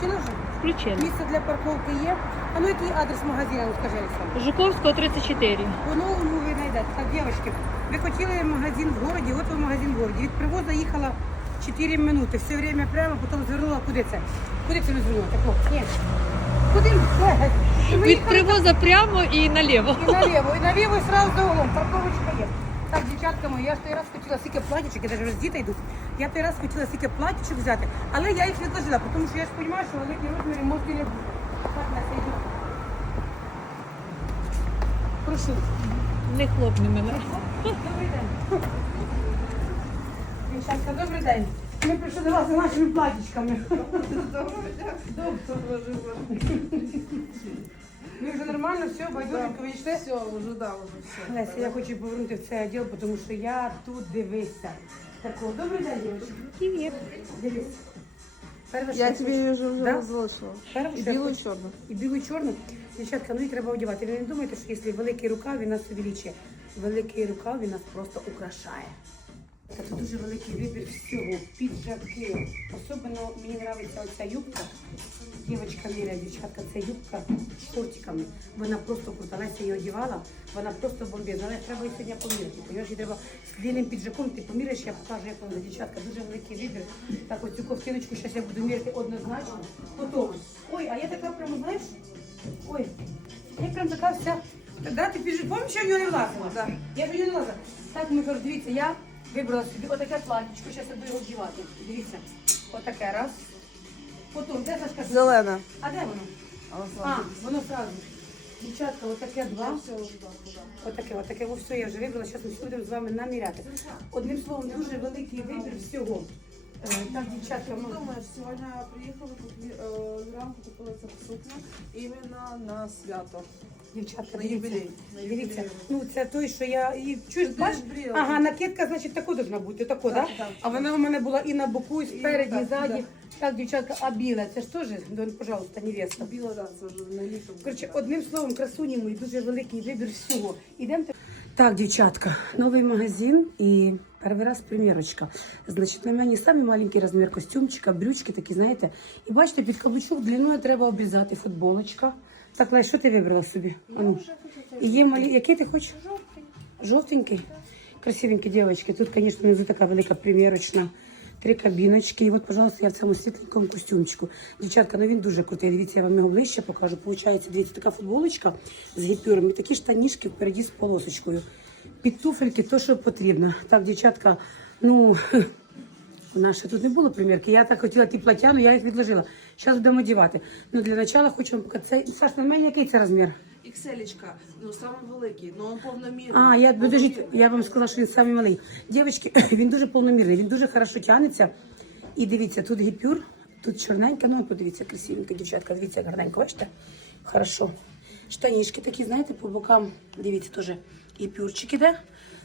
включила вже? Включили. Місце для парковки є. А ну який адрес магазину, ну, скажи, Олександр? Жуковського 34. По-новому ви знайдете. Так, дівчатки, ви хотіли магазин в городі, от ви магазин в городі. Від привоза їхала 4 минути, все время прямо, потім звернула, куди це? Куди це не звернула? Так, о, ні. Куди? Е, і Від їхали привоза прямо і наліво. І наліво, і наліво, і сразу за углом. Парковочка є. Так, дівчатка мої, я ж той раз хотіла стільки платічок, я навіть вже з діти йду. Я той раз хотіла стільки платічок взяти, але я їх відложила, тому що я ж розумію, що великі розміри і не. Так, йду. Прошу. Не хлопни мене. Добрий день. Дівчатка, добрий день. Ми прийшли до вас за нашими платічками. Ви вже нормально, все, байдуженько вийшли? Все, уже да, уже все. Леся, я хочу повернути в цей відділ, тому що я тут дивися. Такого. Добрий день. Привіт. Дивись. Перше, Я що тебе уже уже Да? разлышала. Перше, И що я белую, и хочу- черную. І білу і чорну. Дівчатка, ну і треба одягати. Ви не думаєте, що якщо великий рукав, він нас увеличує. Великий рукав, він нас просто украшає. Це тут дуже великий вибір всього. Піджаки. Особливо мені подобається оця юбка. Дівчатка міряє, дівчатка, це юбка з шортиками. Вона просто крута. Леся її одягала, вона просто бомбезна. Але треба її сьогодні поміряти. Понимаєш, їй треба з длинним піджаком, ти поміряєш, я покажу, як вона. Дівчатка, дуже великий вибір. Так, оцю ковтиночку зараз я буду міряти однозначно. Потім. Ой, а я така прямо, знаєш, ой, я прям така вся. Да, ти піджак, пам'ятаєш, я в нього не влазила? Да. Я в нього не влазила. Так, ми кажу, дивіться, я вибрала собі отаке платічко, зараз я буду його вдівати. Дивіться, отаке раз. Потім, де Сашка? Зелена. А де воно? А, воно сразу. Дівчатка, отаке два. Отаке, отаке, ось все я вже вибрала. Зараз ми будемо з вами наміряти. Одним словом, дуже великий вибір всього. Е, Так, дівчатка, ну, сегодня я тут э, зранку купила цю сукню именно на свято. дівчатка, На дивіться. юбілей. На Дивіться, юбілей. ну це той, що я і чуєш, бач? брила. Ага, накидка, значить, тако должна бути, тако, так? Так, так. А вона у мене була і на боку, і спереді, і так, ззаді. Так, дівчатка, а біла, це ж теж, ну, пожалуйста, невеста. Біла, да, це вже на літо. Коротше, одним словом, красуні мої, дуже великий вибір всього. Ідемо. Так, дівчатка, новий магазин і перший раз примірочка. Значить, на мені самий маленький розмір костюмчика, брючки такі, знаєте. І бачите, під каблучок длиною треба обрізати футболочка. Так, Лай, що ти вибрала собі? А ну. І є малі... Який ти хочеш? Жовтий. Жовтенький? Красивенький, дівчатки. Тут, звісно, внизу така велика примірочна. Три кабіночки. І от, пожалуйста, я в цьому світленькому костюмчику. Дівчатка, ну він дуже крутий. Дивіться, я вам його ближче покажу. Получається, дивіться, така футболочка з гіпюром і такі штанішки впереді з полосочкою. Під туфельки, то, що потрібно. Так, дівчатка, ну. У нас ще тут не було примірки. Я так хотіла ті плаття, але я їх відложила. Зараз будемо одягати. Ну, для початку хочу вам показати. Це, Саш, на мене який це розмір? Ікселечка, ну самий великий, он повномірний. А, я подождіть, я вам сказала, що він самий малий. Дівчатки, він дуже повномірний, він дуже хорошо тягнеться. І дивіться, тут гіпюр, тут чорненька, ну подивіться, красивенька дівчатка, дивіться, гарненько, бачите? Хорошо. Штанішки такі, знаєте, по бокам, дивіться, теж гіпюрчик іде.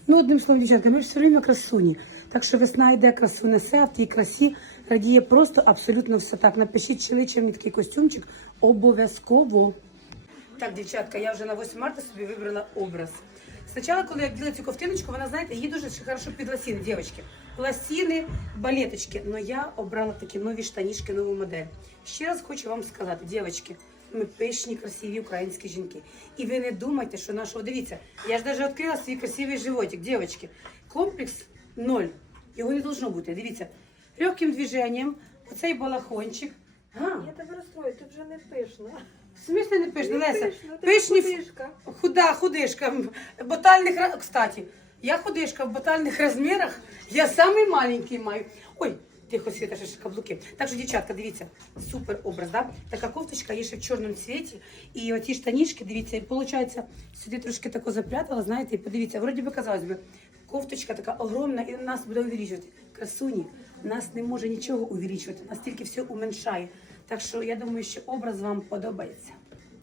Ну, одним словом, дівчатка, ми ж все время красуні. Так що весна йде, красу несе, а в тій красі радіє просто абсолютно все так. Напишіть, чи личив мені такий костюмчик обов'язково. Так, дівчатка, я вже на 8 марта собі вибрала образ. Спочатку, коли я вділа цю ковтиночку, вона, знаєте, її дуже хорошо під лосіни, дівчатки. Лосіни, балеточки. Но я обрала такі нові штанішки, нову модель. Ще раз хочу вам сказати, дівчатки, ми пишні, красиві українські жінки. І ви не думайте, що нашого, дивіться, я ж навіть відкрила свій красивий животик, дівчатки. Комплекс ноль. Його не должно бути. Дивіться, легким движенням, оцей балахончик. А, Я тебе розстрою, ти вже не пишна. в смысле не пишна, Леся? пишна, ти Пишні худишка. Худа, худишка. Ботальних, ра- кстати, я худишка в ботальних розмірах. Я самий маленький маю. Ой, тихо, Світа, каблуки. Так що, дівчатка, дивіться, супер образ, да? Така кофточка є ще в чорному цвіті. І оці штанішки, дивіться, виходить, сюди трошки тако запрятала, знаєте, і подивіться, вроді би казалось би, кофточка така огромна, і нас буде увеличувати. Красуні, нас не може нічого увеличувати, нас тільки все уменшає. Так що я думаю, що образ вам подобається.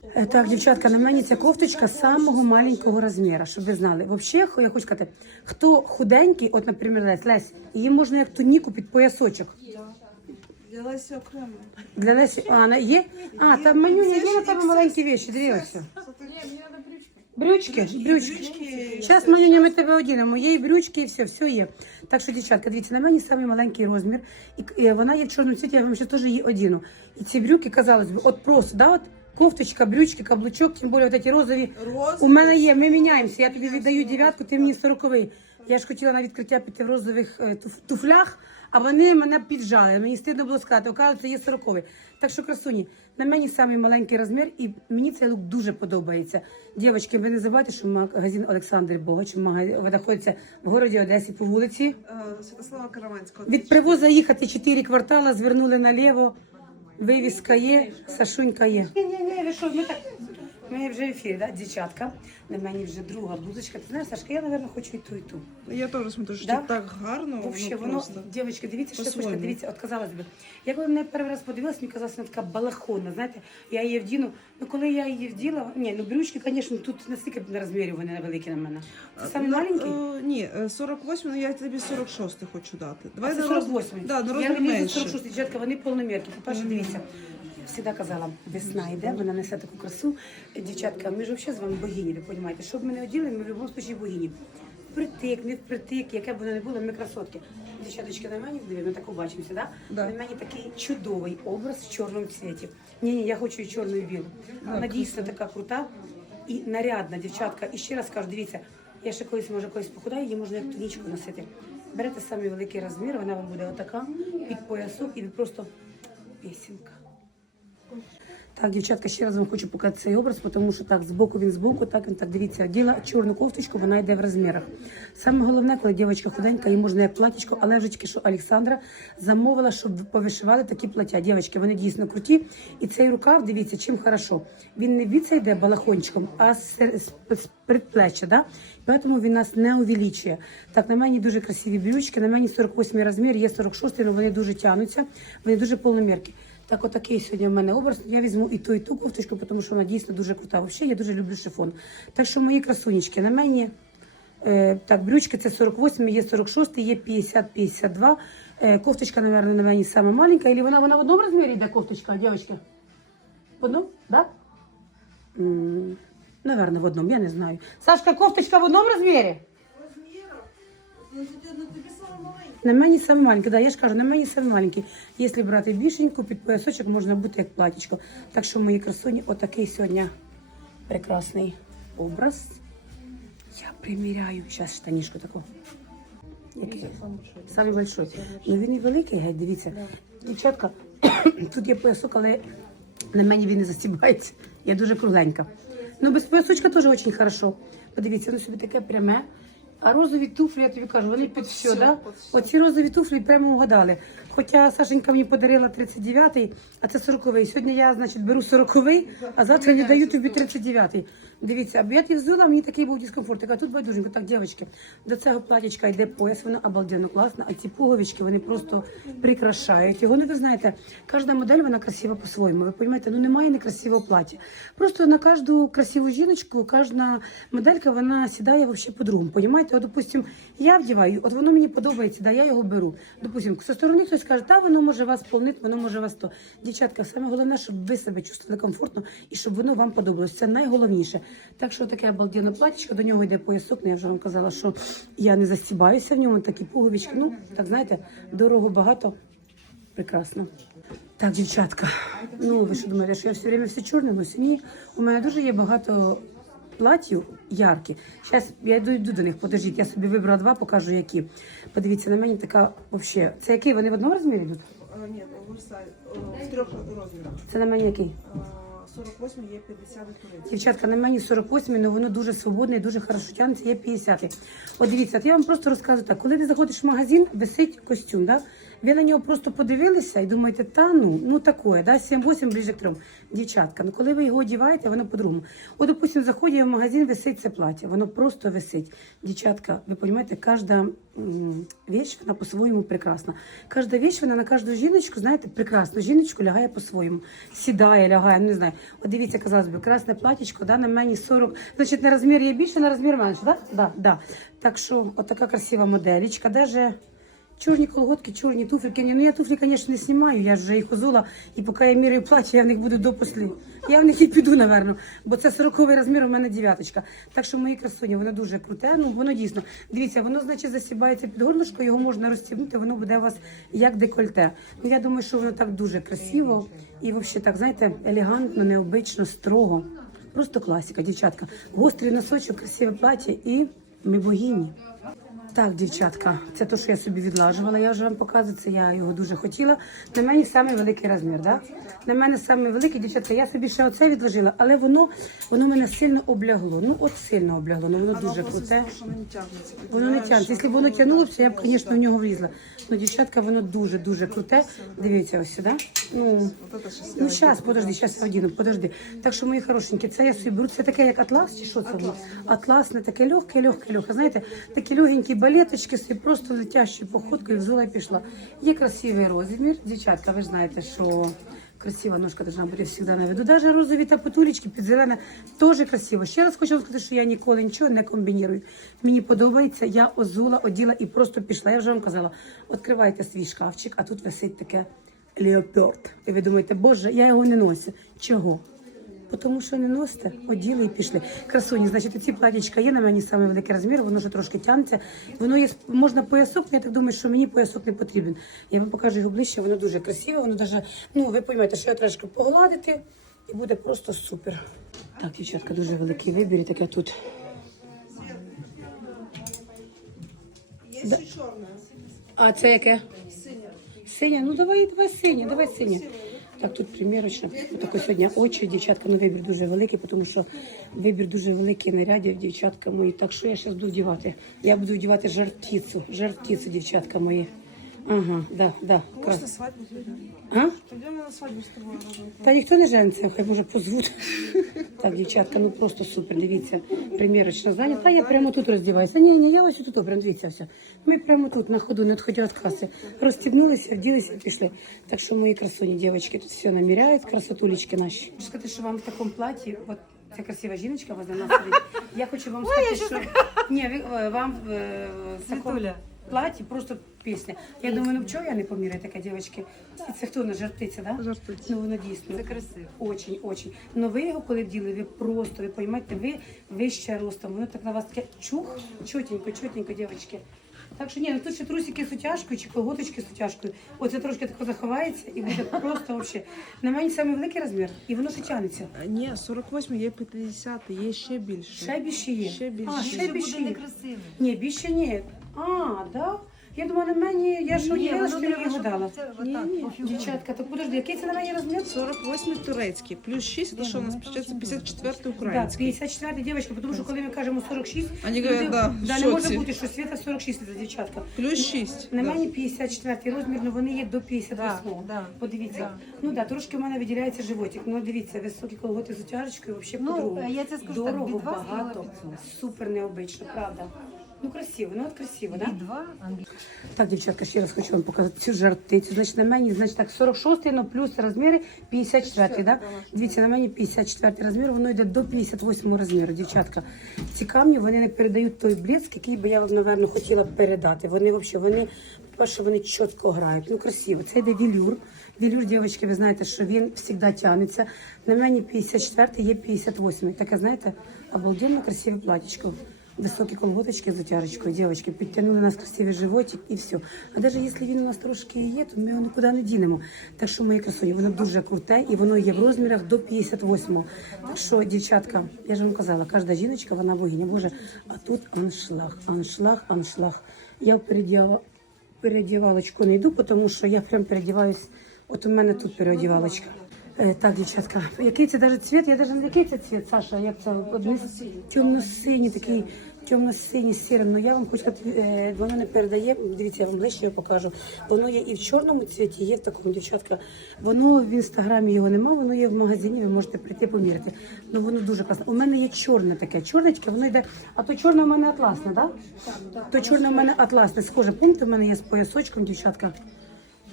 Е, Так, дівчатка, на мені ця кофточка самого маленького розміру, щоб ви знали. Взагалі, я хочу сказати, хто худенький, от, наприклад, Лесь, Лесь, її можна як туніку під поясочок. Взялася окремо. Для Лесі, а, є? А, там меню є на тебе маленькі віші, треба брючки. Брючки, Зараз, Манюня, ми тебе одінемо. Є і брючки, і все, все є. Так що, дівчатка, дивіться, на мені самий маленький розмір. І, і вона є в чорному цвіті, я вам ще теж її одіну. І ці брюки, казалось би, от просто, да, от кофточка, брючки, каблучок, тим більше ці розові. Розові. У мене є, ми міняємося. Я тобі віддаю дев'ятку, ти мені сороковий. Я ж хотіла на відкриття піти в розових е, туф- туфлях, а вони мене піджали. Мені стидно було сказати, оказується, є сороковий. Так що, красуні, на мені самий маленький розмір, і мені цей лук дуже подобається. Дівчатки, ви не забувайте, що магазин Олександр Богач магазин знаходиться в городі Одесі по вулиці. Е, Святослава Караванського. Від привоза їхати 4 квартала, звернули наліво. Вивіска є, Сашунька є. Ні, ні, ні, ви що, ми так. Ми вже в ефірі, да, дівчатка. На мені вже друга блузочка. Ти знаєш, Сашка, я, мабуть, хочу і ту, і ту. Я теж смотрю, що Да? так гарно. Вообще, ну, воно, просто. дівчатки, дивіться, що По-своєму. дивіться, от казалось би. Я коли мене перший раз подивилась, мені казалось, вона така балахонна, знаєте, я її вдіну. Ну, коли я її вділа, ні, ну брючки, звісно, тут настільки на розмірі вони невеликі на мене. Це саме Ну, маленький? е, ні, е, 48, ну я тобі 46 хочу дати. А це на 48. роз- Да, на я не менше. 46, дівчатка, вони повномірки. По-перше, дивіться. Завжди казала, весна йде, вона несе таку красу. Дівчатка, ми ж взагалі з вами богині, ви розумієте. Щоб ми не оділи, ми в будь-якому випадку богині. Впритик, не впритик, яке б воно не було, ми красотки. Дівчаточки, на мені диви, ми так побачимося, да? Да. На мені такий чудовий образ в чорному цвіті. Ні, ні, я хочу і чорну і білу. Вона дійсно така крута і нарядна, дівчатка. І ще раз кажу, дивіться, я ще колись, може, колись похудаю, її можна як тунічку носити. Берете самий великий розмір, вона вам буде отака, під поясок, і просто пісенька. Так, дівчатка, ще раз вам хочу показати цей образ, тому що так, збоку він збоку, так він так дивіться, діла чорну кофточку, вона йде в розмірах. Саме головне, коли дівчинка худенька, їй можна як платічко, але вже що Олександра замовила, щоб повишивали такі плаття. Дівчатки, вони дійсно круті. І цей рукав, дивіться, чим хорошо. Він не від йде балахончиком, а з, з, з предплеччя, да? Тому він нас не увеличує. Так, на мені дуже красиві брючки, на мені 48 розмір, є 46, але вони дуже тягнуться, вони дуже повноміркі. Так, отакий сьогодні в мене образ. Я візьму і ту, і ту кофточку, тому що вона дійсно дуже крута. Взагалі, я дуже люблю шифон. Так що мої красунечки, на мені е, так, брючки це 48, є 46, є 50-52. Е, кофточка, мабуть, на мені саме маленька. Или вона, вона в одному розмірі йде кофточка, дівчатки? В одному? Да? М, Наверно, в одному, я не знаю. Сашка, кофточка в одному розмірі? На мені саме маленький, да, я ж кажу, на мені саме маленький. Якщо брати більшеньку, під поясочок можна бути як платічко. Так що мої красуні, отакий сьогодні прекрасний образ. Я приміряю. Зараз штанішку таку. Який? Самий большой. Ну він і великий, геть, дивіться. Дівчатка, тут є поясок, але на мені він не застібається. Я дуже кругленька. Ну, без поясочка теж дуже хорошо. Подивіться, воно собі таке пряме. А розові туфлі, я тобі кажу, вони під все, да? Оці розові туфлі прямо угадали. Хоча Сашенька мені подарила 39-й, а це 40-й. Сьогодні я, значить, беру 40-й, а завтра не даю тобі 39-й. Дивіться, аби я взула, мені такий був дискомфорт. Я тут байдуженько, так, дівчатки, до цього платічка йде пояс, воно обалденно класно, а ці пуговички, вони просто прикрашають його. Ну, ви знаєте, кожна модель, вона красива по-своєму. Ви розумієте, ну немає некрасивого плаття. Просто на кожну красиву жіночку, кожна моделька, вона сідає взагалі по-другому. Понімаєте? От, допустим, я вдіваю, от воно мені подобається, да, я його беру. Допустим, зі сторони хтось каже, та воно може вас повнить, воно може вас то. Дівчатка, саме головне, щоб ви себе чувствували комфортно і щоб воно вам подобалось. Це найголовніше. Так що таке обалденне платічко, до нього йде поясок. Ну, я вже вам казала, що я не застібаюся в ньому, такі пуговички. Ну, так знаєте, дорого багато. Прекрасно. Так, дівчатка. Ну, ви що думаєте, що я все время все чорне ношу? Ні. У мене дуже є багато платів яркі. Зараз я йду, йду до них, подождіть, я собі вибрала два, покажу які. Подивіться, на мені така взагалі. Це який? Вони в одному розмірі йдуть? Е, Ні, е, в трьох розмірах. Це на мені який? Е, 48 є 50 турецький. Дівчатка, на мені 48, але воно дуже свободне дуже хорошо тягнеться, є 50. От дивіться, от я вам просто розказую так, коли ти заходиш в магазин, висить костюм, да? Ви на нього просто подивилися і думаєте, та ну, ну такое, да? 7-8 ближе к 3. Дівчатка, ну коли ви його одіваєте, воно по-другому. От, допустим, заходять в магазин, висить це плаття, воно просто висить. Дівчатка, ви розумієте, кожна вещь, вона по-своєму прекрасна. Кожна вещь, вона на кожну жіночку, знаєте, прекрасну жіночку лягає по-своєму. Сідає, лягає, ну, не знаю. От дивіться, казалось би, красне платічко, да, на мені 40, значить, на розмір є більше, на розмір менше, да? Да, да. Так що, от така красива моделічка, даже Чорні колготки, чорні туфельки. Ну я туфлі, звісно, не знімаю, я ж вже їх озула, і поки я міряю плаття, я в них буду до послі. Я в них і піду, напевно, бо це 40 розмір, у мене дев'яточка. Так що мої красуні, воно дуже круте. Ну воно дійсно. Дивіться, воно значить засібається під горлышко, його можна розстібнути, воно буде у вас як декольте. Ну я думаю, що воно так дуже красиво і взагалі так, знаєте, елегантно, необично, строго. Просто класика, дівчатка. Гострий носочок, красиве плаття і ми богині. Так, дівчатка, це те, що я собі відлажувала. Я вже вам показую, це я його дуже хотіла. На мені самий великий розмір, да? На мене самий великий, дівчатка, я собі ще оце відложила, але воно, воно мене сильно облягло. Ну, от сильно облягло, ну воно дуже круте. Воно не тягнеться. Якщо б воно тягнулося, я б, звісно, в нього влізла. Ну, дівчатка, воно дуже-дуже круте. Дивіться, ось сюди. Ну, ну зараз, подожди, зараз я одіну, подожди. Так що, мої хорошенькі, це я собі беру. Це таке, як атлас, чи що це? воно? Атласне, таке легке, легке, легке. Знаєте, такі легенькі балеточки, собі просто летящою походкою взяла і пішла. Є красивий розмір. Дівчатка, ви знаєте, що красива ножка должна бути завжди на виду. Даже розові та потулечки під зелене теж красиво. Ще раз хочу вам сказати, що я ніколи нічого не комбінірую. Мені подобається, я озула, оділа і просто пішла. Я вже вам казала, відкривайте свій шкафчик, а тут висить таке леопард. І ви думаєте, боже, я його не носю. Чого? Тому що не носите, оділи і пішли. Красуні, значить, ці платічка є на мені саме великий розмір, воно вже трошки тягнеться. Воно є можна поясок, але я так думаю, що мені поясок не потрібен. Я вам покажу його ближче, воно дуже красиве, воно даже, ну ви розумієте, що я трошки погладити і буде просто супер. Так, дівчатка, дуже великий вибір, таке тут. Є ще чорне. А це яке? Синя, ну давай, давай синя, давай синя. Так, тут примірочно. Отако сьогодні очі, дівчатка, ну вибір дуже великий, тому що вибір дуже великий нарядів, дівчатка мої. Так що я зараз буду вдівати? Я буду вдівати жартицю, жартіцю, дівчатка мої. Ага, да, да. Можна Крас. свадьбу пойдемо? А? Пойдемо на свадьбу з тобою разом. Та ніхто не жениться, хай може позвуть. Так, дівчатка, ну просто супер. Дивіться, примірочна знання. Та я прямо тут роздіваюся. Ні, ні, я ось тут прям дивіться все. Ми прямо тут на ходу, не відходя від каси. Розстібнулися, вділися і пішли. Так що мої красуні дівчатки тут все наміряють, красотулечки наші. Хочу сказати, що вам в такому платі, от ця красива жіночка возле нас сидить. Я хочу вам сказати, що ні, ви, е, вам е, в такому платі просто пісня. Я думаю, ну чого я не поміряю таке, дівчатки? І це хто на жартиця, да? Жартиця. Ну воно дійсно. Це красиво. Очень, очень. Но ви його коли вділи, ви просто, ви розумієте, ви вище ростом. Воно так на вас таке чух, чотенько, чотенько, дівчатки. Так що ні, ну тут ще трусики з утяжкою чи колготочки з утяжкою. Оце трошки тако заховається і буде просто взагалі. На мені саме великий розмір, і воно ще тягнеться. Ні, 48, є 50, є ще більше. Ще більше є. Ще більше. А, ще більше є. Ні, більше ні. А, да? Я думала, на мені, я ж одіяла, що я його дала. Ні, ні, дівчатка, так подожди, який це на мені розмір? 48 турецький, плюс 6, це що у нас получается 54 Да, український. 54 дівчатка, тому що коли ми кажемо 46, Вони говорять, да, в не може бути, що світа 46 це дівчатка. Плюс 6. На мені 54 розмір, але вони є до 58. да. Подивіться. Ну да, трошки в мене виділяється животик. Ну дивіться, високі колготи з утяжечкою, взагалі Ну, по-другому. я це скажу так, Дорого, від вас багато, кіло супер необично, правда. Ну красиво, ну от красиво, да? Два Так, дівчатка, ще раз хочу вам показати цю жартицю. Значить, на мені, значить, так, 46 ну плюс розміри 54, да? Дивіться, на мені 54 розмір, воно йде до 58 розміру, дівчатка. Ці камні, вони не передають той блеск, який би я, напевно, хотіла передати. Вони, взагалі, вони, по-перше, вони чітко грають. Ну, красиво. Це йде вілюр. Вілюр, дівчатки, ви знаєте, що він завжди тягнеться. На мені 54, є 58. Таке, знаєте, обалденно красиве платічко. Високі колготочки з утяжечкою, дівчатки, підтягнули нас красивий животик і все. А навіть якщо він у нас трошки є, то ми його нікуди не дінемо. Так що мої красуні, воно дуже круте і воно є в розмірах до 58. Так що, дівчатка, я ж вам казала, кожна жіночка, вона богиня. Боже, а тут аншлаг, аншлаг, аншлаг. Я в передівалочку не йду, тому що я прям передіваюсь. От у мене тут переодівалочка. Е, так, дівчатка, який це навіть цвіт? Я навіть не який це цвіт, Саша, як це? Темно-синій, такий темно-синій сірим. Ну я вам хочу сказати, е, воно не передає. Дивіться, я вам ближче його покажу. Воно є і в чорному цвіті, є в такому, дівчатка. Воно в інстаграмі його немає, воно є в магазині, ви можете прийти поміряти. Ну воно дуже класне. У мене є чорне таке, чорне тільки, воно йде. А то чорне у мене атласне, так? Да? То чорне у мене атласне. Схоже, пункт у мене є з поясочком, дівчатка.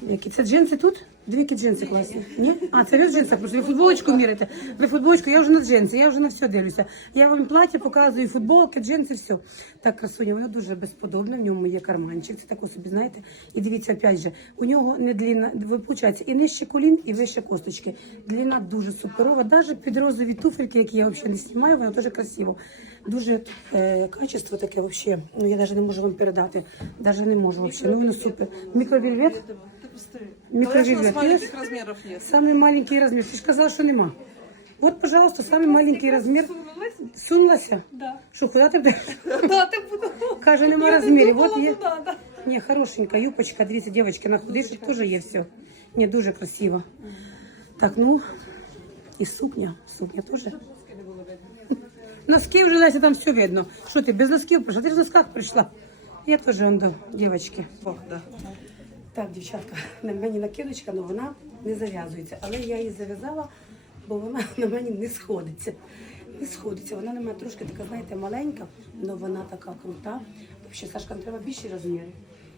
Які це джинси тут? Дві джинси класні. Ні? А, це ви в джинсах, просто ви футболочку мірите. Ви футболочку, я вже на джинси, я вже на все дивлюся. Я вам плаття показую, футболки, джинси, все. Так, красуня, воно дуже безподобне, в ньому є карманчик, це тако собі, знаєте. І дивіться, опять же, у нього не длінна, виходить, і нижче колін, і вище косточки. Дліна дуже суперова, навіть під розові туфельки, які я взагалі не знімаю, воно дуже красиво. Дуже е, качество таке взагалі, ну я навіть не можу вам передати. Навіть не можу взагалі, ну воно супер. Мікровільвет? Ты быстрее. Микровильвет Говорят, что у нас есть? маленьких размеров нет. Самый маленький размер. Ты же сказала, что нема. Вот, пожалуйста, самый маленький размер. Сунулася? Да. Що, куди ти будеш? Да, ти буду. Каже, нема розмірів. думала, Вот є. ну да, да. Ні, хорошенька юбочка, дивіться, дівчатки, на худишок теж є все. Ні, дуже красиво. Так, ну, і сукня. Сукня теж. Носки вже, Леся, там все видно. Що ти, без носків прийшла? Ти ж в носках прийшла. Я теж, он, до дівчатки. О, да. Так, дівчатка, на мені накидочка, але вона не зав'язується. Але я її зав'язала, бо вона на мені не сходиться. Не сходиться. Вона на мене трошки така, знаєте, маленька, але вона така крута. Взагалі, Сашка, нам треба більші розміри.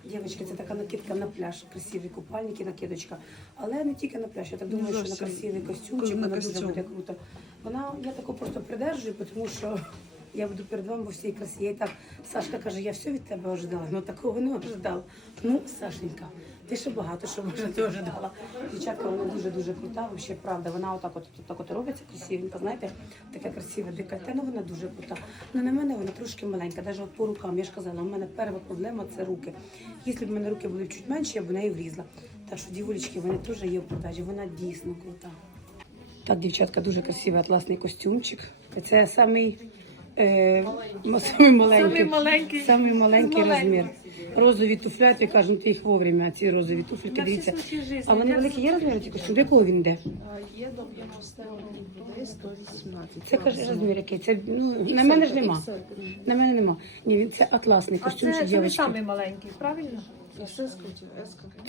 Дівчатки, це така накидка на пляж, красиві купальники, накидочка. Але не тільки на пляж. Я так думаю, що на красивий костюмчик вона дуже буде круто. Вона, я тако просто придержую, тому що я буду перед вами во всій красі. Я і так, Сашка каже, я все від тебе ожидала, ну такого не ожидала. Ну, Сашенька, ти ще багато що може ти ожидала. Дівчатка, вона дуже-дуже крута, взагалі, правда. Вона отак от, так от робиться красивенько, знаєте, таке красиве декольте, ну вона дуже крута. Ну на мене вона трошки маленька, навіть от по рукам, я ж казала, у мене перша проблема це руки. Якщо б в мене руки були чуть менші, я б в неї влізла. Так що, дівулечки, вони теж є в продажі, вона дійсно крута. Так, дівчатка, дуже красивий атласний костюмчик. Це самий, е, самий маленький, Самий маленький. самий маленький розмір. Розові туфляти, кажуть, ти їх вовремя, а ці розові На всі дивіться. А вони великі є розміри ці костюм? До якого він йде? Є до 90 людей 118. Це каже розмір який. Це, ну, на мене ж нема. На мене нема. Ні, він це атласний А костюм це, чи це не самий маленький, правильно?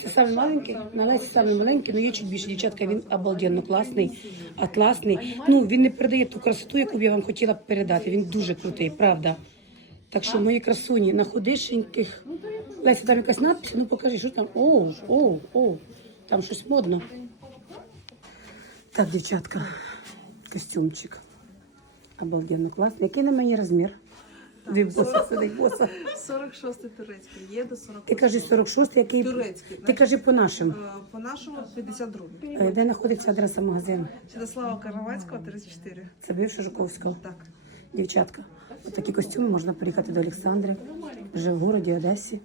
Це самий маленький, на Лесі самий маленький, але є чуть більше дівчатка, він обалденно класний, атласний. Ну, він не передає ту красоту, яку б я вам хотіла передати. Він дуже крутий, правда. Так що мої красуні на худишеньких. Леся, там якась надпись, ну покажи, що там. О, о, о, там щось модно. Так, дівчатка, костюмчик. Обалденно класний. Який на мені розмір? Дві боса сидить, боса. 46 турецький, є до 40. Ти кажи 46, який. Турецький, Ти кажи по нашим. Е, По нашому 52. Е, Де знаходиться адреса магазину? Святослава Каравацького, 34. Це бивши Жуковського. Так. Дівчатка, от такі костюми можна приїхати до Олександри, вже в городі Одесі,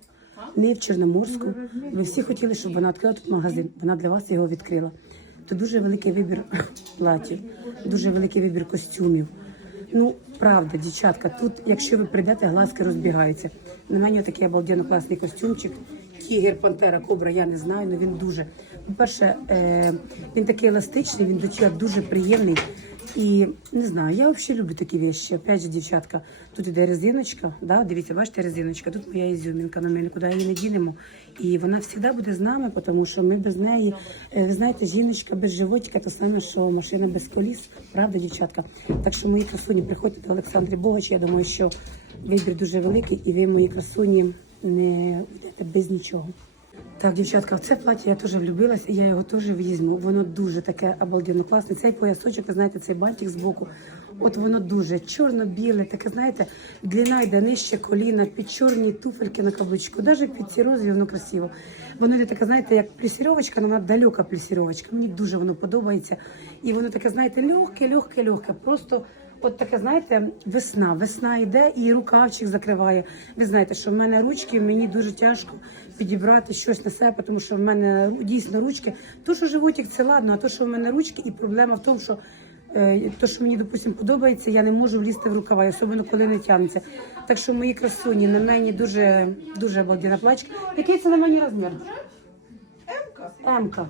не в Чорноморську. Ви всі хотіли, щоб вона відкрила тут магазин. Вона для вас його відкрила. Тут дуже великий вибір платів, дуже великий вибір костюмів. Ну, правда, дівчатка, тут, якщо ви прийдете, глазки розбігаються. На мене такий обалденно класний костюмчик. Тігер, пантера, кобра, я не знаю, але він дуже. По-перше, е, він такий еластичний, він до дуже приємний. І не знаю, я взагалі люблю такі вещи. Опять же, дівчатка, тут іде резиночка, да? дивіться, бачите, резиночка, тут моя ізюмінка, на мене, куди її не дінемо. І вона завжди буде з нами, тому що ми без неї, е, ви знаєте, жіночка без животика, то саме, що машина без коліс, правда, дівчатка? Так що мої красуні, приходьте до Олександри Богач, я думаю, що вибір дуже великий, і ви, мої красуні, не йдете без нічого. Так, дівчатка, це плаття я теж влюбилась, і я його теж візьму. Воно дуже таке обалденно класне. Цей поясочок, знаєте, цей бантик збоку. От воно дуже чорно-біле, таке, знаєте, длина йде нижче коліна, під чорні туфельки на каблучку. Навіть під ці розові воно красиво. Воно йде таке, знаєте, як плісіровочка, але вона далека плісіровочка. Мені дуже воно подобається. І воно таке, знаєте, легке, легке, легке. Просто От таке, знаєте, весна. Весна йде і рукавчик закриває. Ви знаєте, що в мене ручки, мені дуже тяжко підібрати щось на себе, тому що в мене дійсно ручки. То, що животик, це ладно, а то, що в мене ручки, і проблема в тому, що е, то, що мені, допустим, подобається, я не можу влізти в рукава, особливо коли не тягнеться. Так що мої красуні на мені дуже дуже обалденна плачка. Який це на мені розмір? М-ка.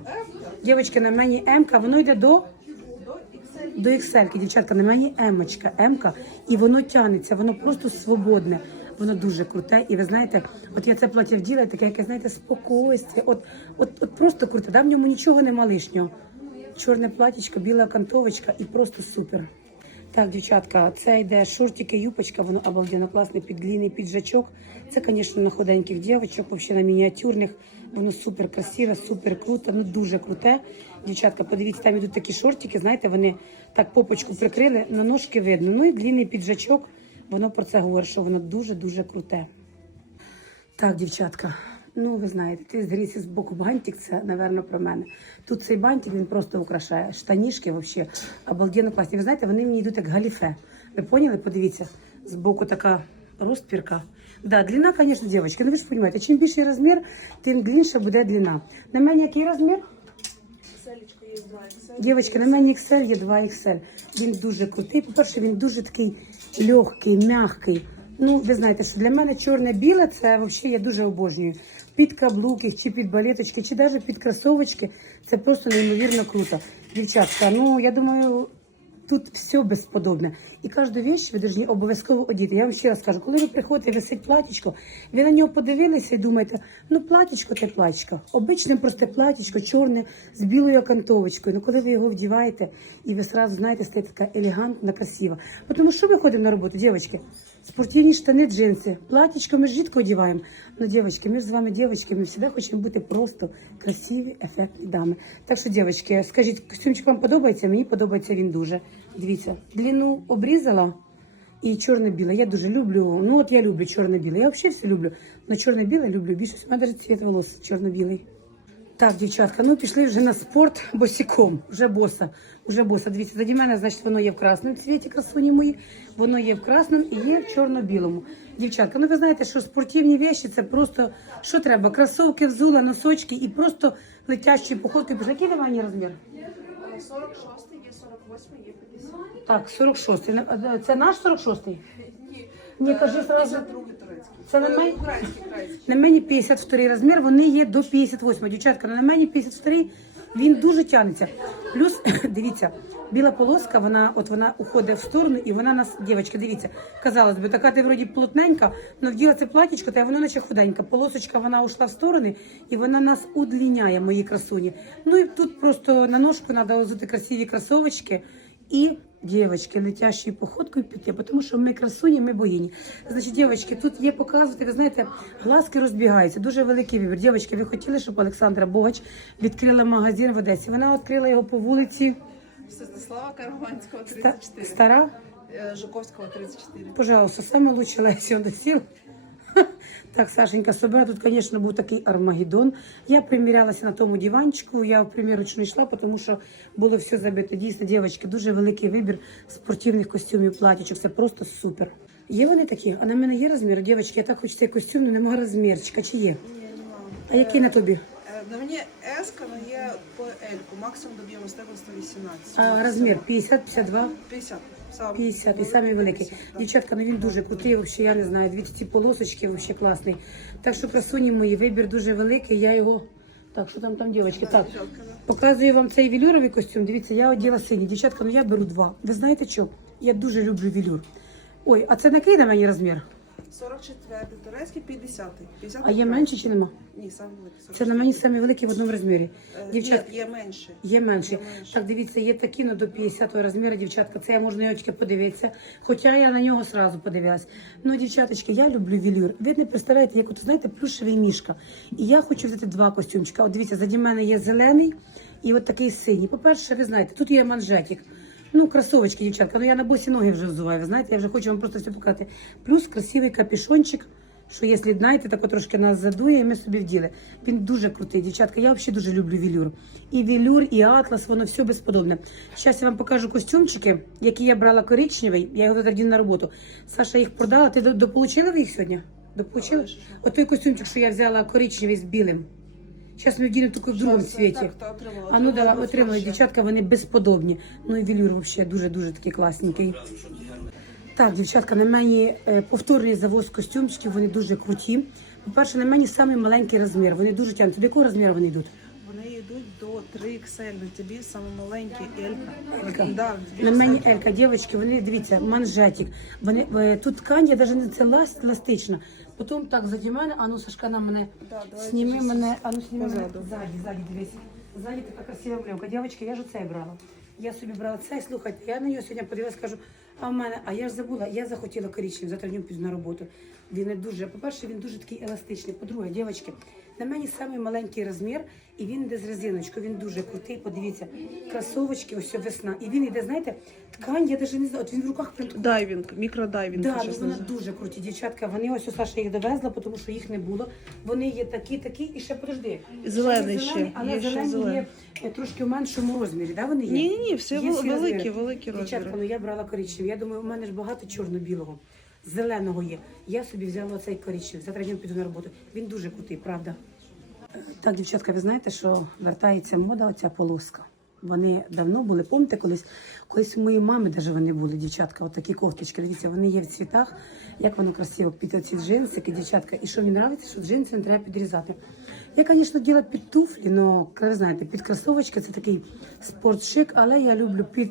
Дівчатки, на мені М-ка, воно йде до до XL, дівчатка, на мені емочка, емка, і воно тягнеться, воно просто свободне. Воно дуже круте. І ви знаєте, от я це плаття вділа, таке, яке, знаєте, спокойствие. От, от, от просто круте. Да, в ньому нічого нема лишнього. Чорне платічко, біла кантовочка і просто супер. Так, дівчатка, це йде шортики, юпочка, воно обалденно класний, підлінний піджачок. Це, звісно, на худеньких дівчаток, взагалі на мініатюрних. Воно супер красиве, супер круто, ну дуже круте. Дівчатка, подивіться, там ідуть такі шортики, знаєте, вони так попочку прикрили, на ножки видно. Ну і длінний піджачок, воно про це говорить, що воно дуже-дуже круте. Так, дівчатка, ну ви знаєте, ти згрійся з боку бантик, це, напевно, про мене. Тут цей бантик він просто украшає. Штанішки взагалі обалденно класні. Ви знаєте, вони мені йдуть як галіфе. Ви поняли? Подивіться, з боку така розпірка. Да, длина, звісно, дівчатки, ну ви ж розумієте, чим більший розмір, тим длинніша буде длина. На мене який розмір? Селечка є 2 XL. Дівчатки, на мене XL є 2 XL. Він дуже крутий. По-перше, він дуже такий легкий, м'який. Ну, ви знаєте, що для мене чорне-біле це взагалі я дуже обожнюю. Під каблуки, чи під балеточки, чи навіть під кросовочки. Це просто неймовірно круто. Дівчатка, ну я думаю, тут все безподобне. І кожну вещь ви повинні обов'язково одіти. Я вам ще раз кажу, коли ви приходите, висить платічко, ви на нього подивилися і думаєте, ну платічко те платічко. Обичне просте платічко, чорне з білою окантовочкою. Ну коли ви його вдіваєте, і ви сразу знаєте, стаєте така елегантна, красива. Тому що ми ходимо на роботу, дівчатки? Спортивні штани, джинси, платічко ми ж рідко одіваємо. Ну, дівчатки, ми ж з вами, дівчатки, ми завжди хочемо бути просто красиві, ефектні дами. Так що, дівчатки, скажіть, костюмчик вам подобається? Мені подобається він дуже. Дивіться, длину обрізала і чорно-біле. Я дуже люблю. Ну от я люблю чорно-біле. Я взагалі все люблю. але чорно-біле люблю більше. У мене навіть цвіт волос чорно-білий. Так, дівчатка, ну пішли вже на спорт босиком, вже боса. Вже боса. Дивіться, заді мене, значить, воно є в красному цвіті, красуні мої, воно є в красному і є в чорно-білому. Дівчатка, ну ви знаєте, що спортивні вещі це просто що треба? Кросовки, взула, носочки і просто летящі походки. Боже, який на розмір? Е, 46 є 48 є 50. Так, 46. На- Це наш 46-й? Ні. Ні, кажи зразу. 52 турецький. Це на? Український, український. На мені 52 розмір, вони є до 58. Дівчатка, на мені 52, він дуже тягнеться. Плюс, дивіться, біла полоска, вона от вона уходить в сторону, і вона нас, дівчатка, дивіться, казалось би, така ти вроді плотненька, але вділа це платічко, та воно наче худенька. Полосочка вона ушла в сторони, і вона нас удліняє, мої красуні. Ну і тут просто на ножку треба озути красиві кросовочки і Дівчатки, летящою походкою піти, тому що ми красуні, ми богині. Значить, дівчатки, тут є показувати, ви знаєте, глазки розбігаються, дуже великий вибір. Дівчатки, ви хотіли, щоб Олександра Богач відкрила магазин в Одесі? Вона відкрила його по вулиці Святослава Караванського, 34. Стара. Е, Жуковського, 34. Пожалуйста, саме лучше Лесі он досіл. Так, Сашенька, собира, тут, звісно, був такий армагеддон. Я примірялася на тому диванчику, я в примірочну йшла, тому що було все забито. Дійсно, дівчатки, дуже великий вибір спортивних костюмів, платічок. Це просто супер. Є вони такі? А на мене є розмір? Дівчатки, я так хочу цей костюм, але немає розмірчика. Чи є? Ні, нема. А який на тобі? Е, На мені S, але є по L, максимум доб'ємо з тебе 118. А розмір 50, 52? 50. Сам 50 і самі великий. Дівчатка, ну він дуже крутий, взагалі, я не знаю, Дві ці полосочки взагалі класний. Так що красуні мої, вибір дуже великий, я його... Так, що там там, дівчатки? Так, показую вам цей вілюровий костюм. Дивіться, я оділа синій. Дівчатка, ну я беру два. Ви знаєте що? Я дуже люблю вілюр. Ой, а це на який мені розмір? 44 турецький, 50. 50 А є менше чи нема? Ні, сам великий. Це на мені саме великий в одному розмірі. Е, Дівчат, Ні, є менше. Є менше. Є менше. Так, дивіться, є такі ну, до 50 розміру, дівчатка. Це я можу на очки подивитися. Хоча я на нього сразу подивилась. Ну, дівчаточки, я люблю велюр. Ви не представляєте, як от знаєте, плюшевий мішка. І я хочу взяти два костюмчика. От дивіться, заді мене є зелений і от такий синій. По-перше, ви знаєте, тут є манжетик. Ну, кросовочки, дівчатка. Ну я на босі ноги вже взуваю. Ви знаєте, я вже хочу вам просто все показати. Плюс красивий капюшончик що якщо знаєте, так от трошки нас задує, і ми собі вділи. Він дуже крутий, дівчатка. Я взагалі дуже люблю вілюр. І вілюр, і атлас, воно все безподобне. Зараз я вам покажу костюмчики, які я брала коричневий. Я його тоді на роботу. Саша їх продала. Ти до- дополучила ви їх сьогодні? Дополучила? От той костюмчик, що я взяла коричневий з білим. Зараз ми вділимо тільки в другому Щас, світі. А ну да, Отримала отримали дівчатка, вони безподобні. Ну і вілюр взагалі дуже-дуже такий класненький. Так, дівчатка, на мені е, повторний завоз костюмчиків, вони дуже круті. По-перше, на мені самий маленький розмір. Вони дуже тягнуться. До якого розміру вони йдуть? Вони йдуть до 3XL, на тобі саме маленький Елька. Да, На мені Елька, дівчатки, вони дивіться, манжетик. Вони е, тут ткань, я навіть не це ласт, еластична. Потім так заді мене, а ну Сашка на мене Да, сніми щас мене, а ну сніми мене ззаді, ззаді, дивись. Ззаді така красива млевка. Дівчатки, я ж оцей брала. Я собі брала цей, слухайте, я на нього сьогодні подивилася, кажу, А в мене, а я ж забула, я захотіла коричневий, завтра днем піду на роботу. Він не дуже, по-перше, він дуже такий еластичний. По-друге, дівчатки, на мені самий маленький розмір, і він йде з резиночкою, він дуже крутий. Подивіться, кросовочки, ось весна. І він йде, знаєте, ткань, я навіть не знаю, от він в руках прям Дайвінг, мікродайвінг. Да, ну вона дуже круті. Дівчатка, вони ось у Саша їх довезла, тому що їх не було. Вони є такі, такі, і ще подожди. Зелений Ще зелені, але є ще зелені є е, трошки в меншому розмірі, да, вони є? Ні, ні, ні, всі Є всі великі, розміри. великі Дівчатка, ну я брала коричневий. Я думаю, у мене ж багато чорно-білого. Зеленого є. Я собі взяла оцей коричневий. Завтра днем піду на роботу. Він дуже крутий, правда. Так, дівчатка, ви знаєте, що вертається мода, оця полоска. Вони давно були, пам'ятаєте, колись, колись у моєї мами даже вони були, дівчатка, от такі кофточки. Дивіться, вони є в цвітах, як воно красиво під оці джинсики, дівчатка. І що мені подобається, що джинси не треба підрізати. Я, звісно, діла під туфлі, але, ви знаєте, під кросовочки це такий спортшик, але я люблю під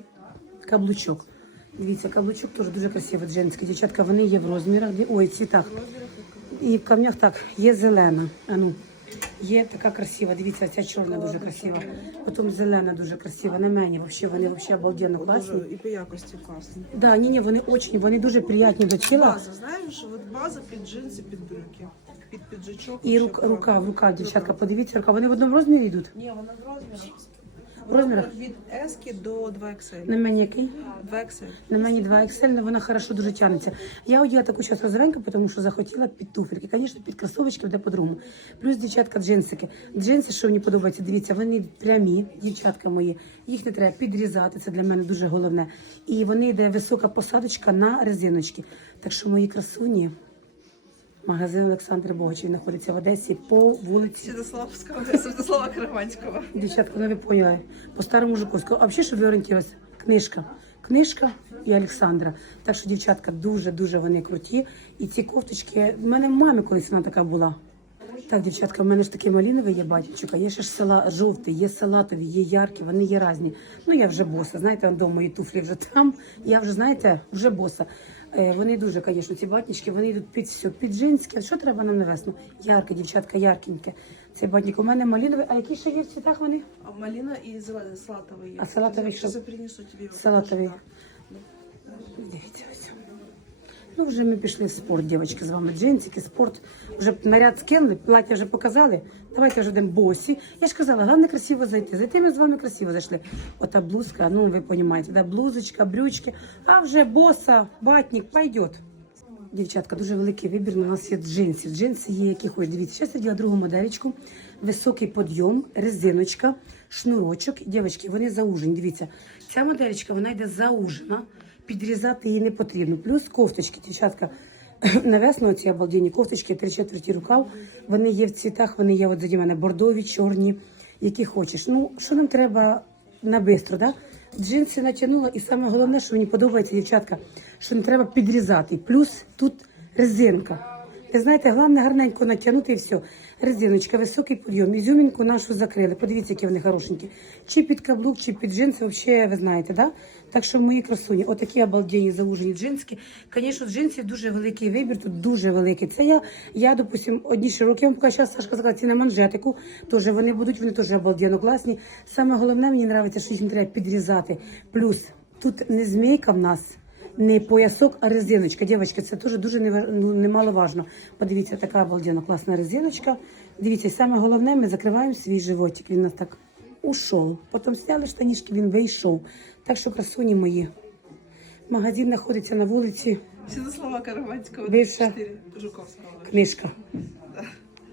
каблучок. Дивіться, каблучок теж дуже красивий джинський. Дівчатка, вони є в розмірах, ой, цвітах. І в камнях так, є зелена. А ну, є така красива. Дивіться, ця чорна дуже красива. Потім зелена дуже красива. На мені взагалі вони взагалі обалденно класні. І по якості класно. Да, ні, ні, вони очень, вони дуже приятні до тіла. База, знаєш, от база під джинси, під брюки, під піджачок. І рука, в рука, дівчатка, подивіться, рука. Вони в одному розмірі йдуть. Ні, вона в розмірах. В розмірах? Від S до 2XL. На мені який? 2XL. На мені 2 XL, але вона хорошо дуже тягнеться. Я одягла таку зараз розовеньку, тому що захотіла під туфельки. Звісно, під кросовочки буде по-другому. Плюс дівчатка джинсики. Джинси, що мені подобається, дивіться, вони прямі, дівчатка мої. Їх не треба підрізати, це для мене дуже головне. І вони йде висока посадочка на резиночки. Так що мої красуні. Магазин Олександра Богачів знаходиться в Одесі по вулиці. Святославського, Святослава Караванського. Дівчатка, ну ви поняли. По старому Жуковську. А взагалі, щоб ви орієнтувалися, книжка. Книжка і Олександра. Так що, дівчатка, дуже-дуже вони круті. І ці кофточки, в мене в мамі колись вона така була. Так, дівчатка, в мене ж такий маліновий є батьківчик, є ще ж села жовтий, є салатові, є яркі, вони є різні. Ну я вже боса. Знаєте, вдома мої туфлі вже там. Я вже, знаєте, вже боса. Е, вони дуже, звісно, ці батнічки, вони йдуть під все, під жінське. Що треба нам на весну? Ярке, дівчатка, яркеньке. Цей батник у мене маліновий, а які ще є в цвітах вони? А маліна і зелений салатовий є. А салатовий що? принесу тобі. Салатовий. Дивіться. Ну, вже ми пішли в спорт, дівчатки, з вами джинсики, спорт. Вже наряд скинули, плаття вже показали. Давайте вже йдемо босі. Я ж казала, головне красиво зайти. Зайти ми з вами красиво зайшли. Ота блузка, ну ви розумієте, да, блузочка, брючки, а вже боса, батник, пойдет. Дівчатка, дуже великий вибір. У нас є джинсів. Джинси є, які хочеш. Дивіться, зараз я діла другу моделечку. Високий подйом, резиночка, шнурочок. Дівчатки, вони заужені. Дивіться, ця моделечка, вона йде заужена. Підрізати її не потрібно. Плюс кофточки, дівчатка. На весну ці обалденні кофточки, три четверті рукав. Вони є в цвітах, вони є от заді мене бордові, чорні, які хочеш. Ну, що нам треба на бистро, да? Джинси натягнула, і саме головне, що мені подобається, дівчатка, що не треба підрізати. Плюс тут резинка. Ви знаєте, головне гарненько натягнути і все. Резиночка, високий підйом, ізюмінку нашу закрили. Подивіться, які вони хорошенькі. Чи під каблук, чи під джинси, взагалі, ви знаєте, да? Так що мої красуні, отакі обалденні заужені джински. Звісно, джинсів дуже великий вибір, тут дуже великий. Це я, я допустим, одні широкі, я вам покажу, зараз Сашка сказала, ці на манжетику, теж вони будуть, вони теж обалденно класні. Саме головне, мені подобається, що їх не треба підрізати. Плюс, тут не змійка в нас, не поясок, а резиночка. Дівчатки, це теж дуже нема- немаловажно. Подивіться, така обалденно класна резиночка. Дивіться, саме головне, ми закриваємо свій животик. Він у нас так ушов. Потім зняли штанішки, він вийшов. Так що, красуні мої. Магазин знаходиться на вулиці Святослава Караванського, Бивша. 4, Жуковського. Книжка.